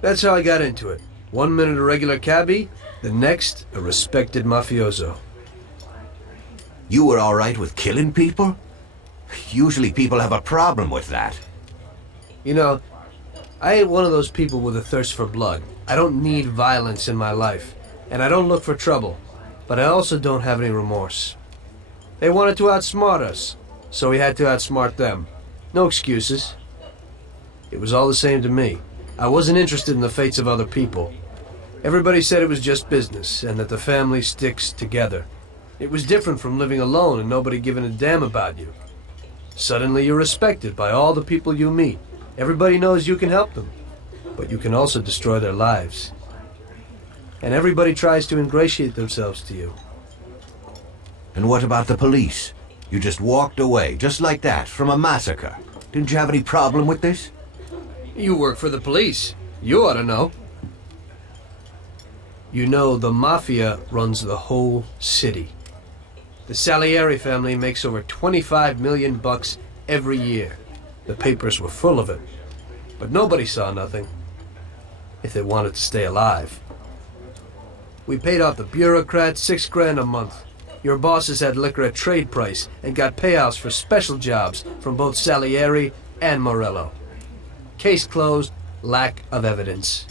That's how I got into it. 1 minute a regular cabbie, the next a respected mafioso. You were all right with killing people? Usually people have a problem with that. You know, I ain't one of those people with a thirst for blood. I don't need violence in my life, and I don't look for trouble, but I also don't have any remorse. They wanted to outsmart us, so we had to outsmart them. No excuses. It was all the same to me. I wasn't interested in the fates of other people. Everybody said it was just business, and that the family sticks together. It was different from living alone and nobody giving a damn about you. Suddenly you're respected by all the people you meet. Everybody knows you can help them, but you can also destroy their lives. And everybody tries to ingratiate themselves to you. And what about the police? You just walked away, just like that, from a massacre. Didn't you have any problem with this? You work for the police. You ought to know. You know, the Mafia runs the whole city. The Salieri family makes over 25 million bucks every year. The papers were full of it. But nobody saw nothing. If they wanted to stay alive. We paid off the bureaucrats $6 grand a month. Your bosses had liquor at trade price and got payouts for special jobs from both Salieri and Morello. Case closed, lack of evidence.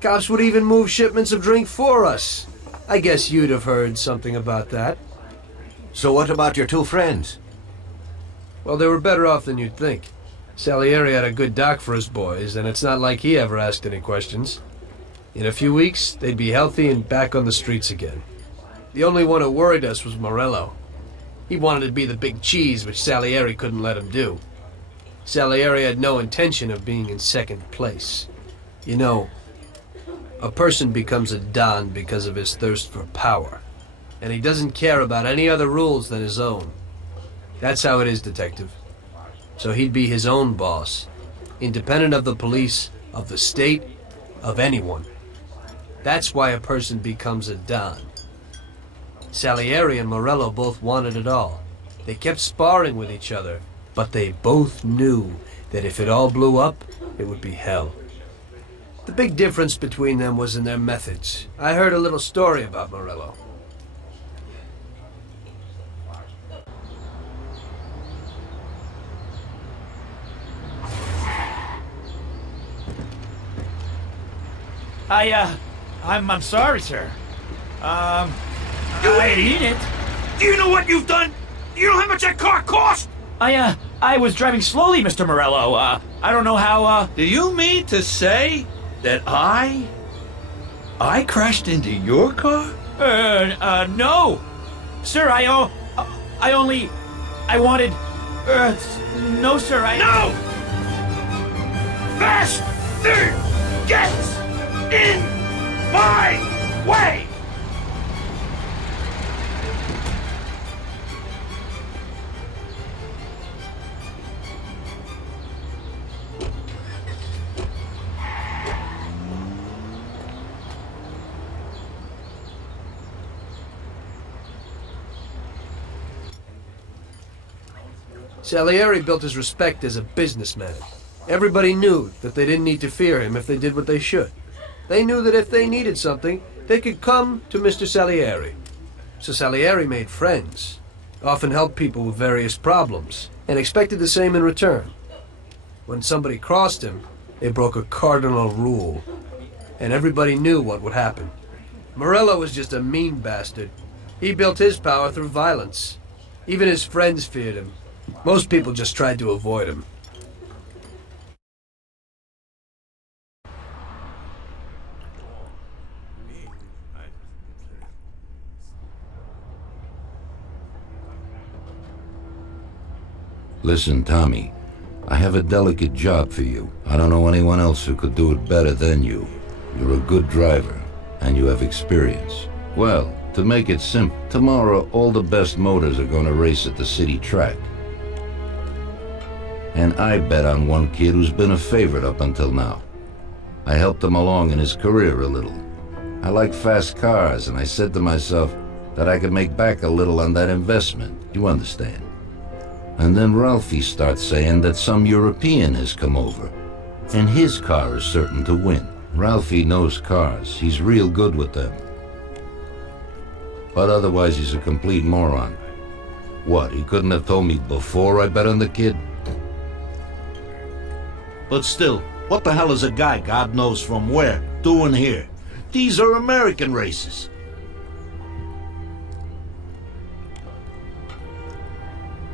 Cops would even move shipments of drink for us. I guess you'd have heard something about that. So what about your two friends? Well, they were better off than you'd think. Salieri had a good doc for his boys, and it's not like he ever asked any questions. In a few weeks, they'd be healthy and back on the streets again. The only one who worried us was Morello. He wanted to be the big cheese, which Salieri couldn't let him do. Salieri had no intention of being in second place. You know, a person becomes a Don because of his thirst for power, and he doesn't care about any other rules than his own. That's how it is, Detective. So he'd be his own boss, independent of the police, of the state, of anyone. That's why a person becomes a Don. Salieri and Morello both wanted it all. They kept sparring with each other, but they both knew that if it all blew up, it would be hell. The big difference between them was in their methods. I heard a little story about Morello. I'm sorry, sir. You I idiot! need it. Do you know what you've done? You know how much that car cost? I was driving slowly, Mr. Morello. I don't know how, Do you mean to say that I crashed into your car? no. Sir, I wanted, no, sir, No! Faster gets in my way! Salieri built his respect as a businessman. Everybody knew that they didn't need to fear him if they did what they should. They knew that if they needed something, they could come to Mr. Salieri. So Salieri made friends, often helped people with various problems, and expected the same in return. When somebody crossed him, they broke a cardinal rule, and everybody knew what would happen. Morello was just a mean bastard. He built his power through violence. Even his friends feared him. Most people just tried to avoid him. Listen, Tommy, I have a delicate job for you. I don't know anyone else who could do it better than you. You're a good driver, and you have experience. Well, to make it simple, tomorrow all the best motors are going to race at the city track. And I bet on one kid who's been a favorite up until now. I helped him along in his career a little. I like fast cars, and I said to myself that I could make back a little on that investment. You understand? And then Ralphie starts saying that some European has come over, and his car is certain to win. Ralphie knows cars. He's real good with them. But otherwise he's a complete moron. What, he couldn't have told me before I bet on the kid? But still, what the hell is a guy, God knows from where, doing here? These are American races.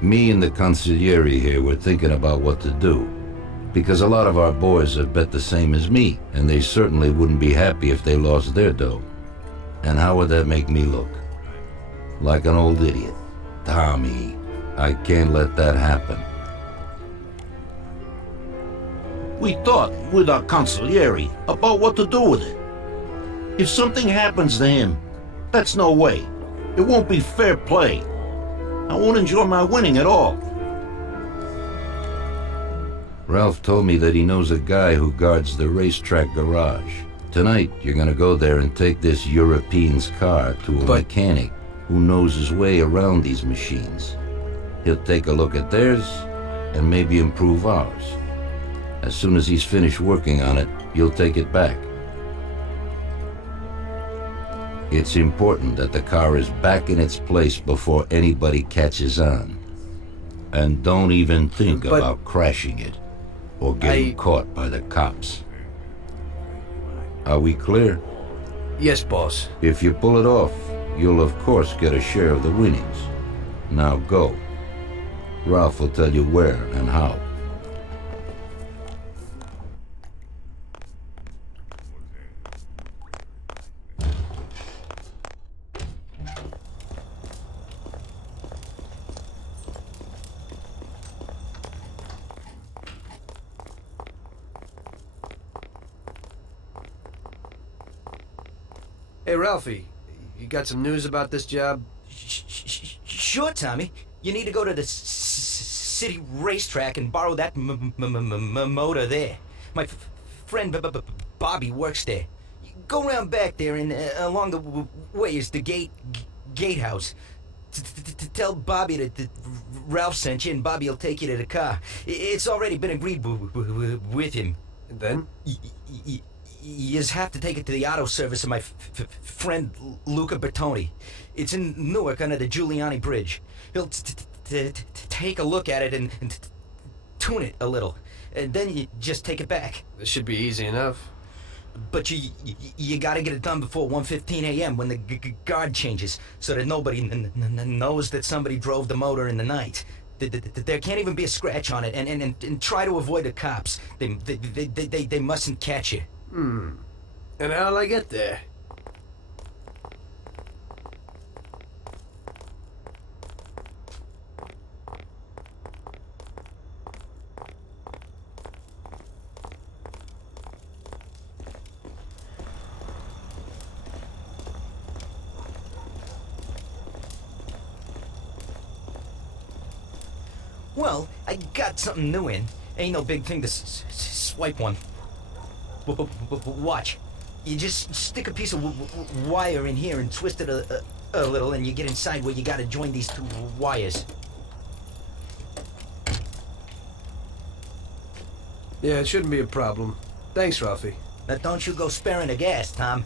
Me and the consigliere here were thinking about what to do. Because a lot of our boys have bet the same as me, and they certainly wouldn't be happy if they lost their dough. And how would that make me look? Like an old idiot. Tommy, I can't let that happen. We thought with our consigliere about what to do with it. If something happens to him, that's no way. It won't be fair play. I won't enjoy my winning at all. Ralph told me that he knows a guy who guards the racetrack garage. Tonight, you're gonna go there and take this European's car to a mechanic who knows his way around these machines. He'll take a look at theirs and maybe improve ours. As soon as he's finished working on it, you'll take it back. It's important that the car is back in its place before anybody catches on. And don't even think about crashing it or getting caught by the cops. Are we clear? Yes, boss. If you pull it off, you'll of course get a share of the winnings. Now go. Ralph will tell you where and how. Hey, Ralphie, you got some news about this job? Sure, Tommy. You need to go to the city racetrack and borrow that motor there. My friend Bobby works there. Go around back there and along the way is the gatehouse. Tell Bobby that Ralph sent you, and Bobby will take you to the car. It's already been agreed with him. And then? You just have to take it to the auto service of my friend Luca Bertoni. It's in Newark under the Giuliani Bridge. He'll take a look at it and tune it a little. And then you just take it back. This should be easy enough. But you gotta get it done before 1:15 a.m. when the guard changes, so that nobody knows that somebody drove the motor in the night. There can't even be a scratch on it, and try to avoid the cops. They mustn't catch you. And how'll I get there? Well, I got something new in. Ain't no big thing to swipe one. Watch. You just stick a piece of wire in here and twist it a little, and you get inside where you gotta join these two wires. Yeah, it shouldn't be a problem. Thanks, Ralphie. Now don't you go sparing the gas, Tom.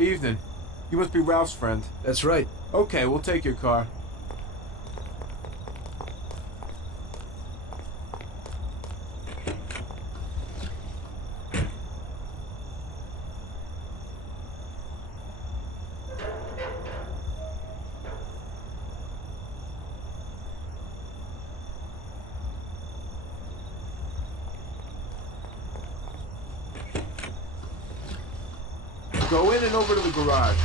Evening. You must be Ralph's friend. That's right. Okay, we'll take your car. Go in and over to the garage.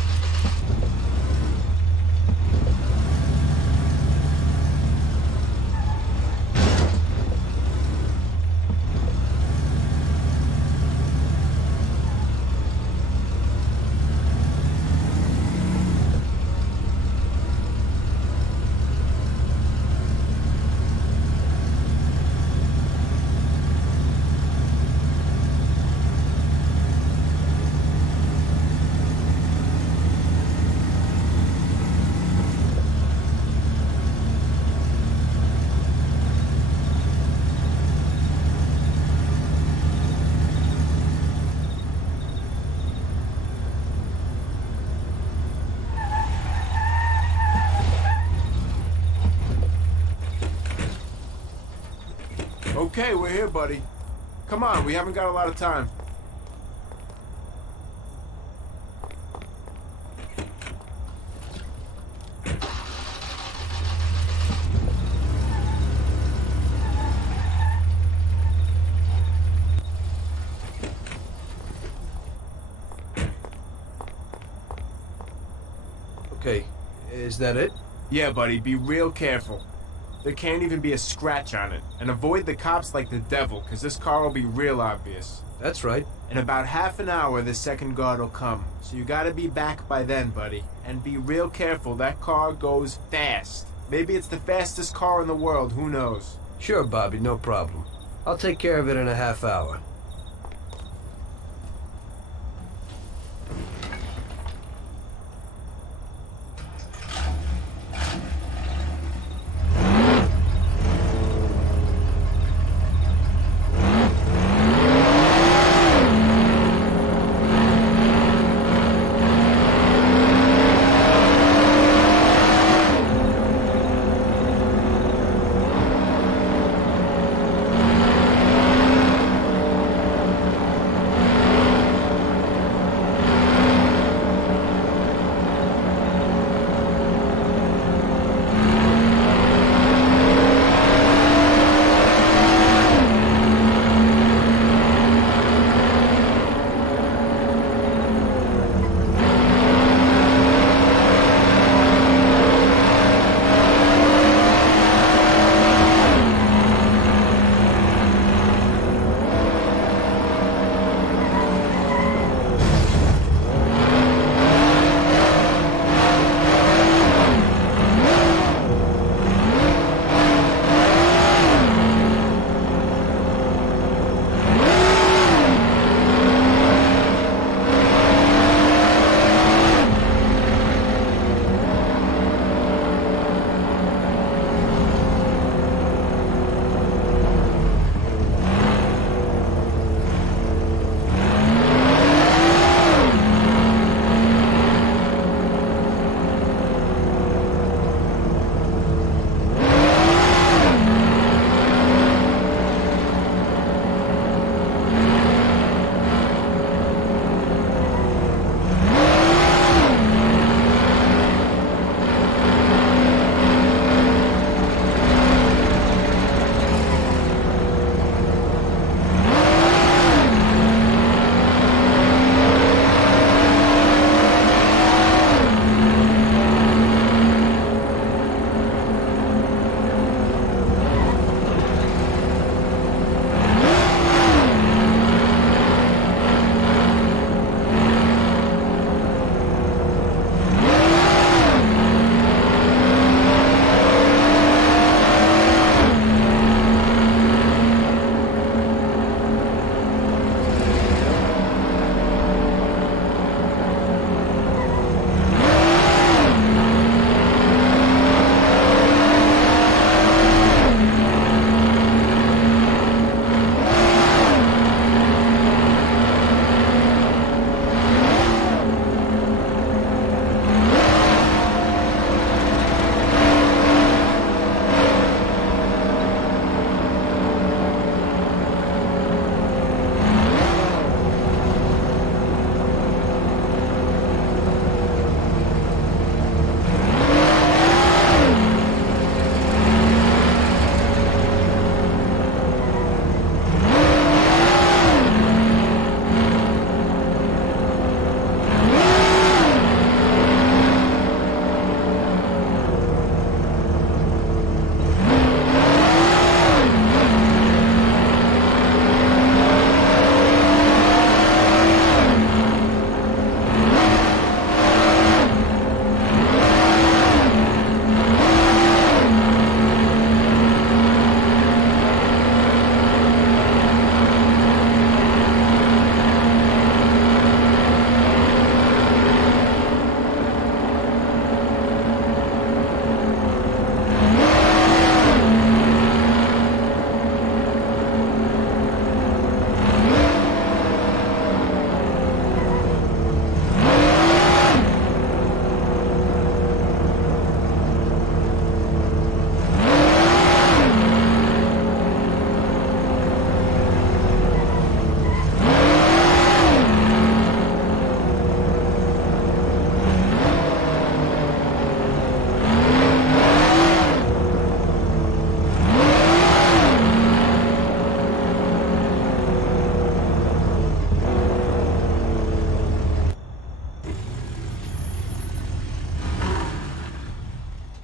Okay, we're here, buddy. Come on, we haven't got a lot of time. Okay, is that it? Yeah, buddy, be real careful. There can't even be a scratch on it. And avoid the cops like the devil, because this car will be real obvious. That's right. In about half an hour, the second guard will come. So you gotta be back by then, buddy. And be real careful, that car goes fast. Maybe it's the fastest car in the world, who knows? Sure, Bobby, no problem. I'll take care of it in a half hour.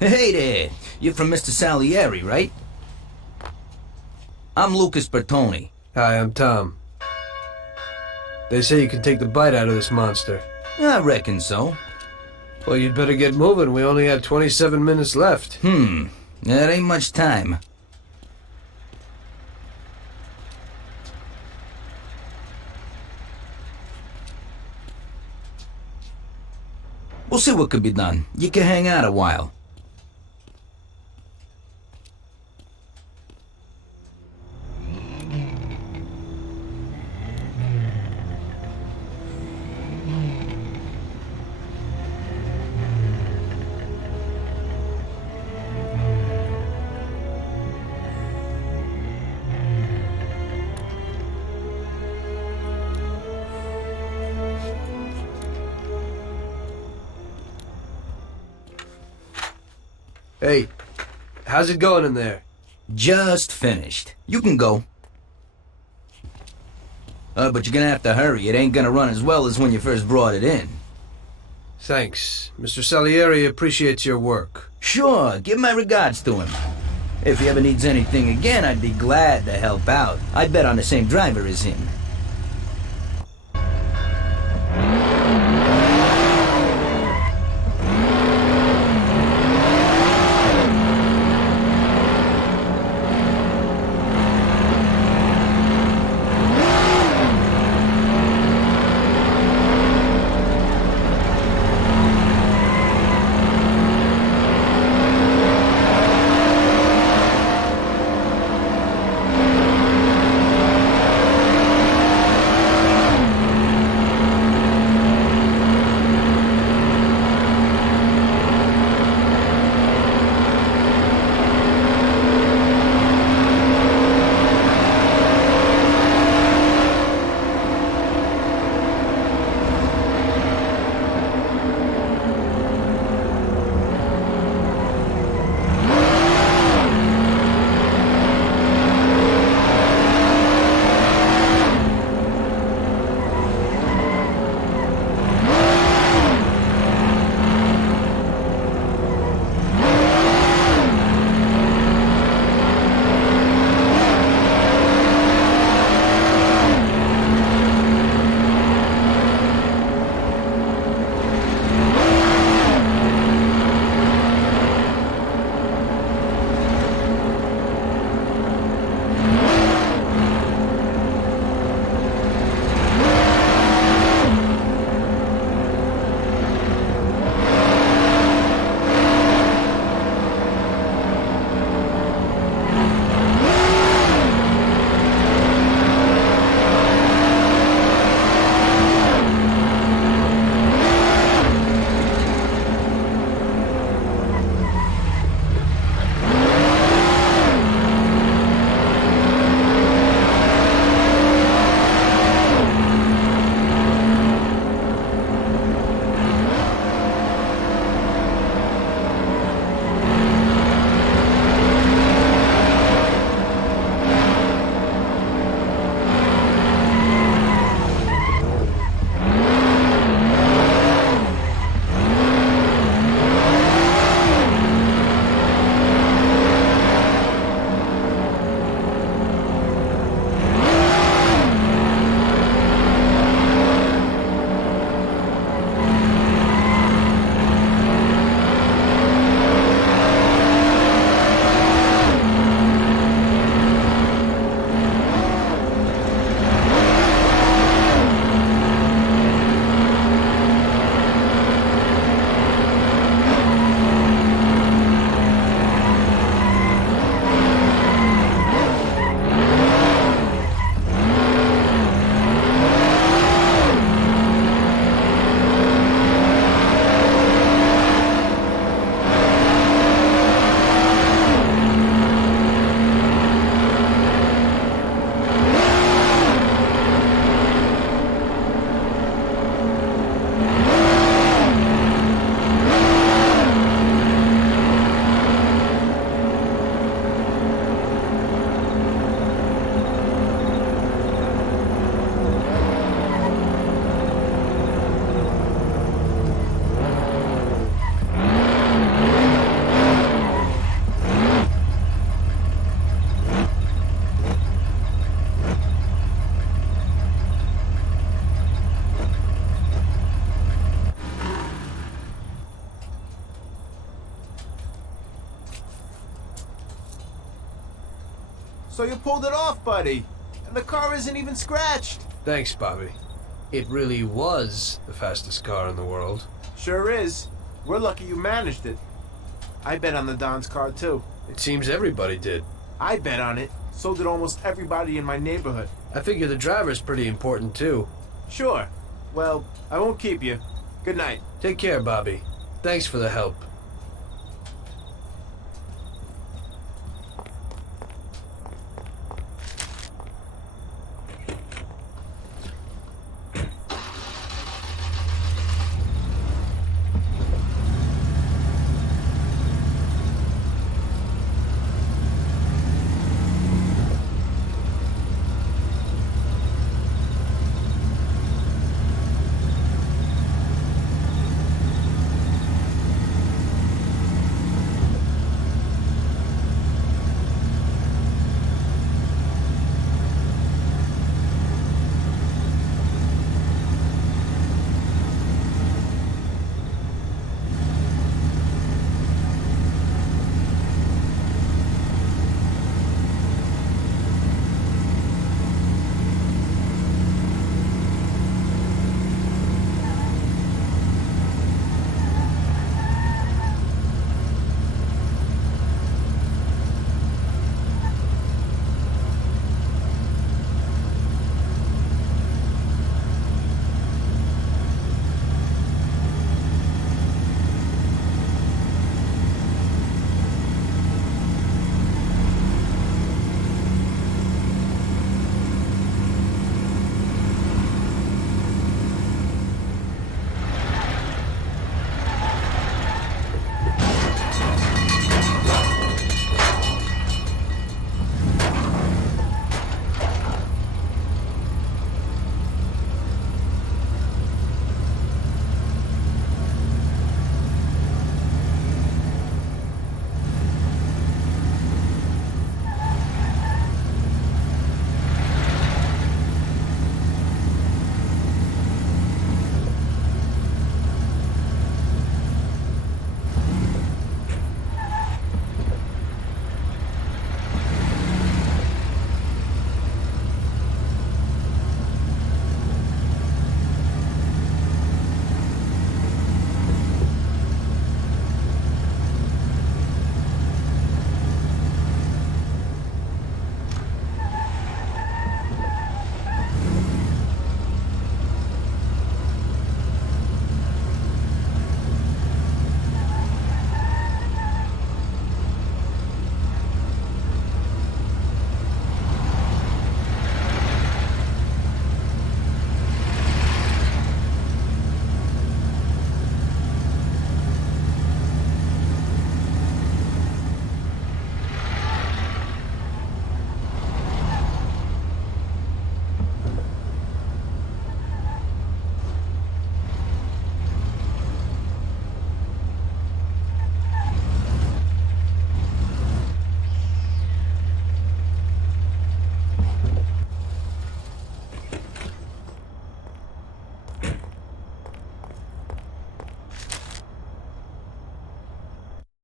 Hey there, you're from Mr. Salieri, right? I'm Lucas Bertoni. Hi, I'm Tom. They say you can take the bite out of this monster. I reckon so. Well, you'd better get moving. We only have 27 minutes left. That ain't much time. We'll see what could be done. You can hang out a while. Hey, how's it going in there? Just finished. You can go. But you're gonna have to hurry. It ain't gonna run as well as when you first brought it in. Thanks. Mr. Salieri appreciates your work. Sure, give my regards to him. If he ever needs anything again, I'd be glad to help out. I bet on the same driver as him. So you pulled it off, buddy. And the car isn't even scratched. Thanks, Bobby. It really was the fastest car in the world. Sure is. We're lucky you managed it. I bet on the Don's car, too. It seems everybody did. I bet on it. So did almost everybody in my neighborhood. I figure the driver's pretty important, too. Sure. Well, I won't keep you. Good night. Take care, Bobby. Thanks for the help.